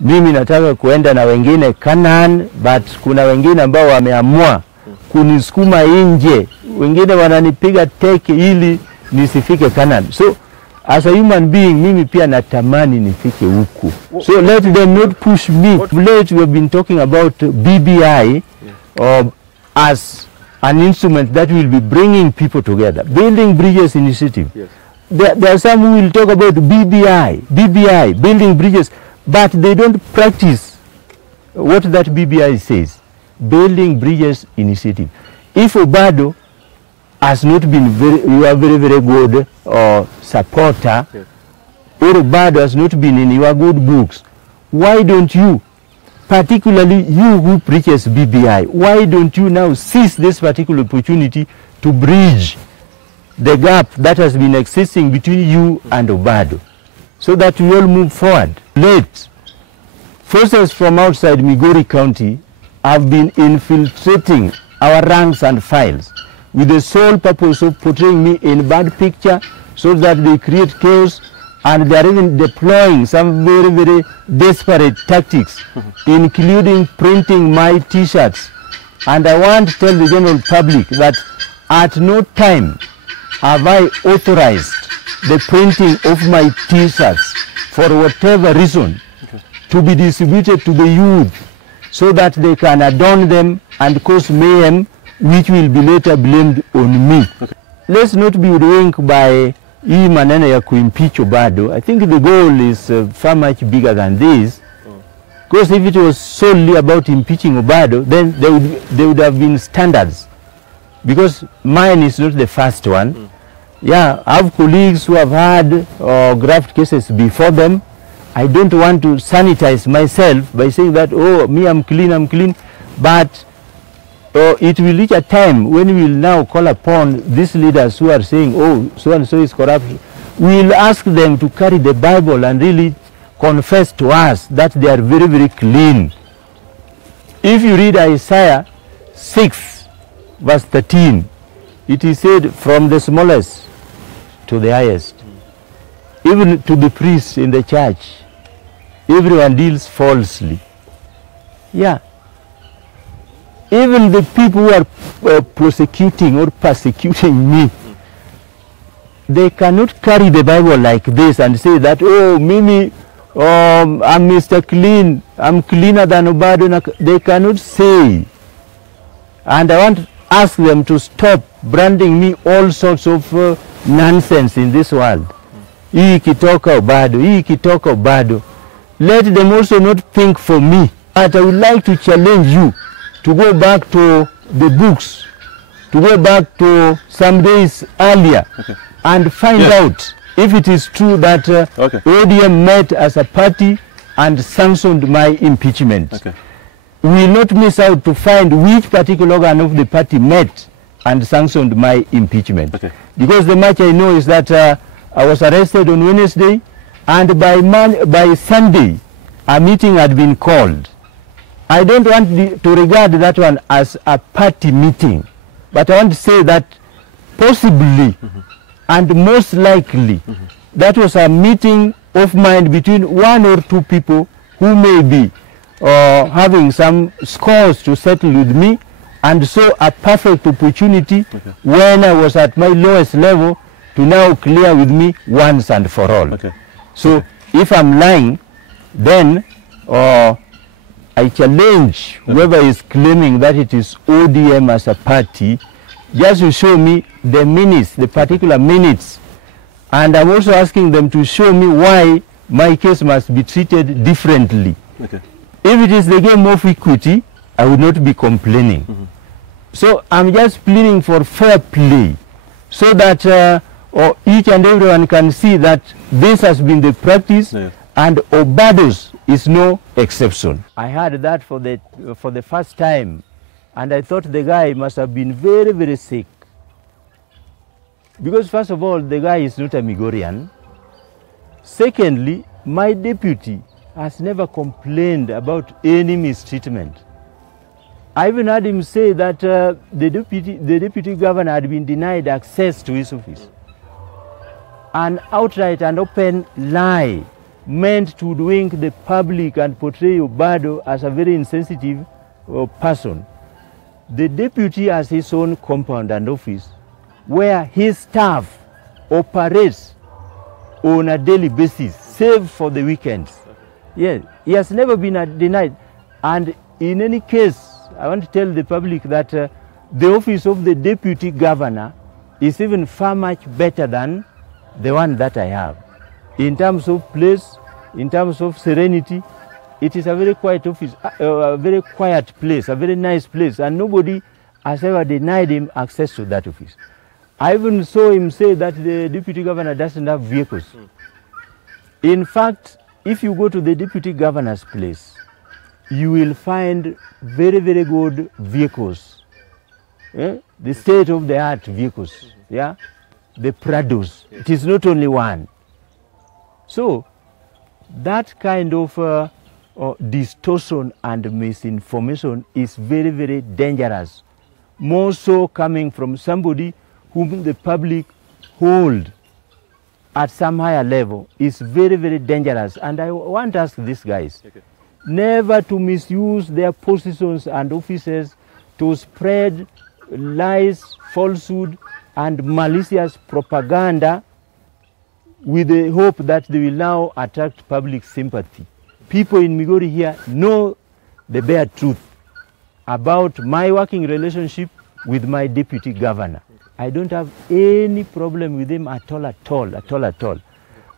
mimi nataka kuenda na wengine Canaan, but kuna wengine ambao wameamua kunisukuma nje, wengine wananipiga teke ili nisifike Canaan. So as a human being, mimi pia natamani nifike huku. So let them not push me. Late we have been talking about BBI as an instrument that will be bringing people together, building bridges initiative. Yes. There are some who will talk about BBI, building bridges, but they don't practice what that BBI says, building bridges initiative. If Obado has not been you are very good supporter, yes, or Obado has not been in your good books, why don't you, particularly you who preaches BBI, why don't you now seize this particular opportunity to bridge the gap that has been existing between you and Obado, so that we all move forward? Late, forces from outside Migori County have been infiltrating our ranks and files with the sole purpose of portraying me in bad picture, so that they create chaos, and they are even deploying some very desperate tactics, including printing my t-shirts. And I want to tell the general public that at no time have I authorized the printing of my t-shirts for whatever reason to be distributed to the youth, so that they can adorn them and cause mayhem, which will be later blamed on me. Okay. Let's not be hoodwinked by hii maneno ya kuimpeach Obado. I think the goal is far much bigger than this. Because if it was solely about impeaching Obado, then there would have been standards. Because mine is not the first one. Yeah, I have colleagues who have had graft cases before them. I don't want to sanitize myself by saying that, oh, me, I'm clean. But it will reach a time when we will now call upon these leaders who are saying, oh, so-and-so is corrupt. We will ask them to carry the Bible and really confess to us that they are very clean. If you read Isaiah 6, verse 13, it is said, from the smallest to the highest, even to the priests in the church, everyone deals falsely. Yeah. Even the people who are prosecuting or persecuting me, they cannot carry the Bible like this and say that, oh, Mimi, I'm Mr. Clean, I'm cleaner than Obado. They cannot say. And I want to ask them to stop branding me all sorts of nonsense in this world. Hii kitoka Obado, hii kitoka Obado. Let them also not think for me. But I would like to challenge you to go back to the books, to go back to some days earlier, and find out if it is true that ODM met as a party and sanctioned my impeachment. We will not miss out to find which particular organ of the party met and sanctioned my impeachment. Because the much I know is that I was arrested on Wednesday, and by Sunday a meeting had been called. I don't want to regard that one as a party meeting, but I want to say that possibly and most likely that was a meeting of mind between one or two people who may be having some scores to settle with me, and so a perfect opportunity when I was at my lowest level to now clear with me once and for all. So if I'm lying, then I challenge whoever is claiming that it is ODM as a party, just to show me the minutes, the particular minutes. And I'm also asking them to show me why my case must be treated differently. If it is the game of equity, I would not be complaining. So I'm just pleading for fair play, so that each and everyone can see that this has been the practice, and Obado's is no exception. I heard that for the first time, and I thought the guy must have been very sick. Because first of all, the guy is not a Migorian. Secondly, my deputy has never complained about any mistreatment. I even heard him say that the deputy governor had been denied access to his office. An outright and open lie meant to hoodwink the public and portray Obado as a very insensitive person. The deputy has his own compound and office where his staff operates on a daily basis, save for the weekends. Yes, he has never been denied. And in any case, I want to tell the public that the office of the deputy governor is even far much better than the one that I have. In terms of place, in terms of serenity, it is a very quiet office, a very quiet place, a very nice place, and nobody has ever denied him access to that office. I even saw him say that the deputy governor doesn't have vehicles. In fact, if you go to the deputy governor's place, you will find very, very good vehicles. The state-of-the-art vehicles, yeah? The Prados. It is not only one. So, that kind of distortion and misinformation is very, very dangerous. More so coming from somebody whom the public hold at some higher level is very, very dangerous. And I want to ask these guys never to misuse their positions and offices to spread lies, falsehood, and malicious propaganda with the hope that they will now attract public sympathy. People in Migori here know the bare truth about my working relationship with my deputy governor. I don't have any problem with him at all.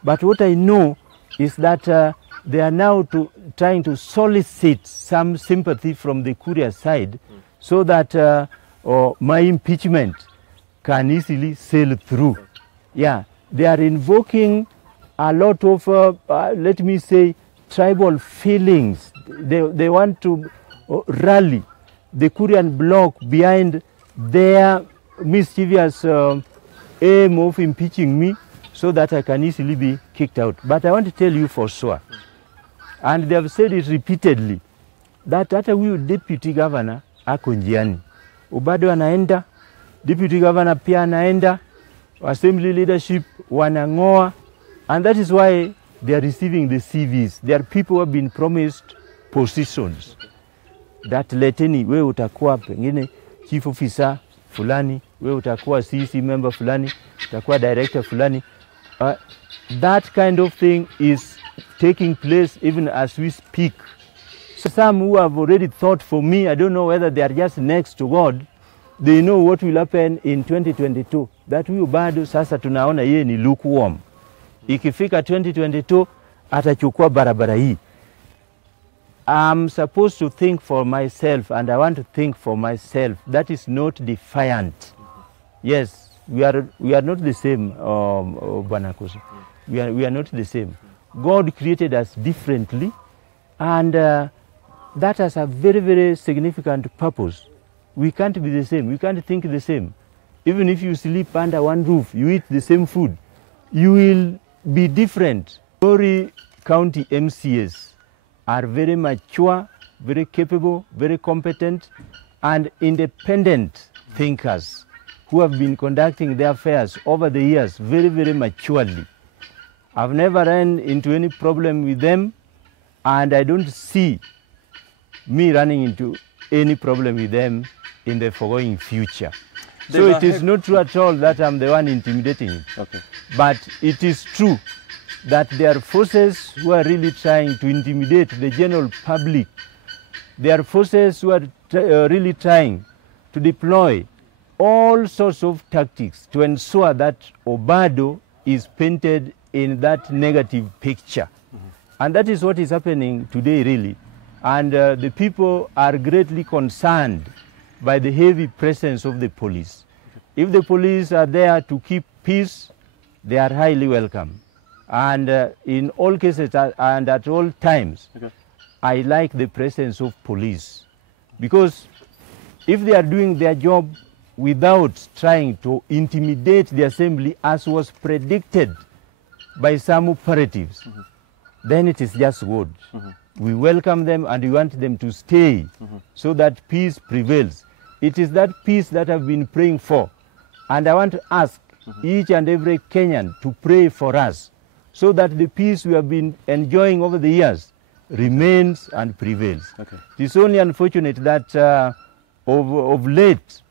But what I know is that they are now trying to solicit some sympathy from the courier side so that my impeachment can easily sail through. Yeah, they are invoking a lot of, let me say, tribal feelings. They want to rally the Korean bloc behind their mischievous aim of impeaching me so that I can easily be kicked out. But I want to tell you for sure, and they have said it repeatedly, that hata huyu deputy governor ako njiani. Obado anaenda, deputy governor pia anaenda, assembly leadership wanang'oa, and that is why they are receiving the CVs. There are people who have been promised positions. That leteni, we utakuwa pengine chief officer fulani, we utakuwa CC member fulani, utakuwa director fulani. That kind of thing is taking place even as we speak. So some who have already thought for me, I don't know whether they are just next to God, they know what will happen in 2022. That huyu bado sasa tunaona yeye ni lukewarm. Ikifika 2022, atachukua barabara hii. I'm supposed to think for myself, and I want to think for myself. That is not defiant. Yes, we are not the same, Banakoso. We are not the same. God created us differently, and that has a very, very significant purpose. We can't be the same. We can't think the same. Even if you sleep under one roof, you eat the same food, you will be different. Migori County MCAs are very mature, very capable, very competent, and independent thinkers who have been conducting their affairs over the years very, very maturely. I've never run into any problem with them, and I don't see me running into any problem with them in the foregoing future. So it is not true at all that I'm the one intimidating him. Okay. But it is true that there are forces who are really trying to intimidate the general public. There are forces who are really trying to deploy all sorts of tactics to ensure that Obado is painted in that negative picture. And that is what is happening today, really. And the people are greatly concerned by the heavy presence of the police. If the police are there to keep peace, they are highly welcome. And in all cases and at all times, I like the presence of police. Because if they are doing their job without trying to intimidate the assembly, as was predicted by some operatives, then it is just good. We welcome them and we want them to stay so that peace prevails. It is that peace that I've been praying for. And I want to ask each and every Kenyan to pray for us so that the peace we have been enjoying over the years remains and prevails. Okay. It is only unfortunate that of late,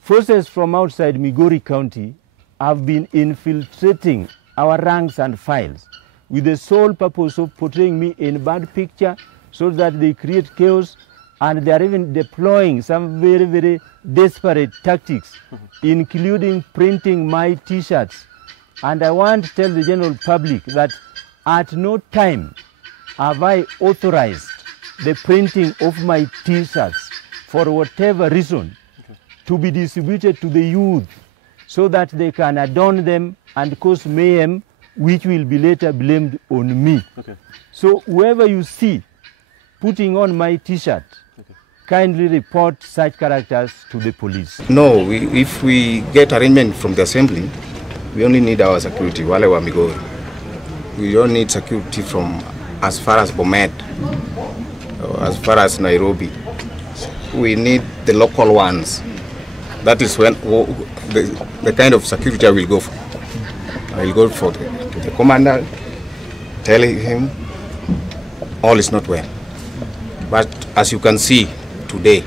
forces from outside Migori County have been infiltrating our ranks and files with the sole purpose of portraying me in bad picture so that they create chaos, and they are even deploying some very, very desperate tactics, including printing my T-shirts. And I want to tell the general public that at no time have I authorized the printing of my T-shirts for whatever reason to be distributed to the youth so that they can adorn them and cause mayhem, which will be later blamed on me. Okay. So whoever you see putting on my T-shirt, kindly report such characters to the police. No, if we get arrangement from the assembly, we only need our security, wale wa Migori. We don't need security from as far as Bomet, or as far as Nairobi. We need the local ones. That is when the kind of security I will go for. I will go for the commander, telling him all is not well. But as you can see today,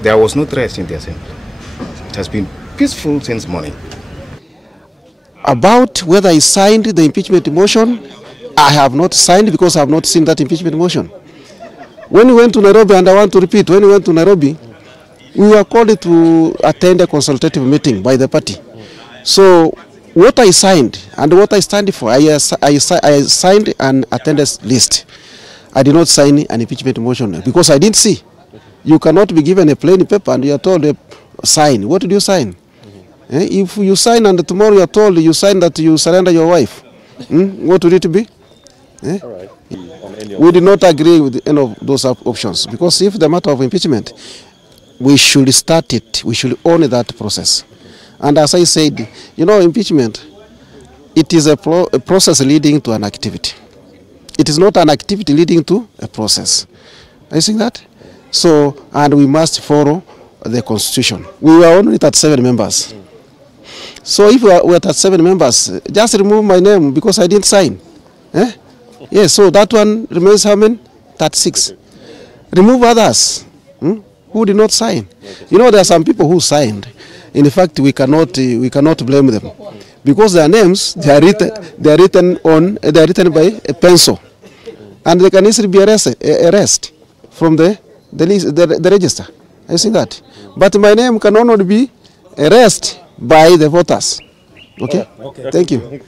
there was no threat in the assembly. It has been peaceful since morning. About whether I signed the impeachment motion, I have not signed because I have not seen that impeachment motion. When we went to Nairobi, and I want to repeat, when we went to Nairobi, we were called to attend a consultative meeting by the party. So what I signed and what I stand for, I signed an attendance list. I did not sign an impeachment motion because I didn't see. You cannot be given a plain paper and you are told sign. What did you sign? If you sign and tomorrow you are told you sign that you surrender your wife, what would it be? All right. We did not agree with any of those options because if the matter of impeachment, we should start it. We should own that process. And as I said, you know, impeachment, it is a process leading to an activity. It is not an activity leading to a process. Are you seeing that? So, and we must follow the constitution. We were only 37 members. So if we are 37 members, just remove my name because I didn't sign. Yes, so that one remains how many? 36. Remove others who did not sign. You know, there are some people who signed. In fact, we cannot blame them because their names they are written by a pencil, and they can easily be arrested from the register. I see that. But my name can only be arrested by the voters. Okay? Thank you.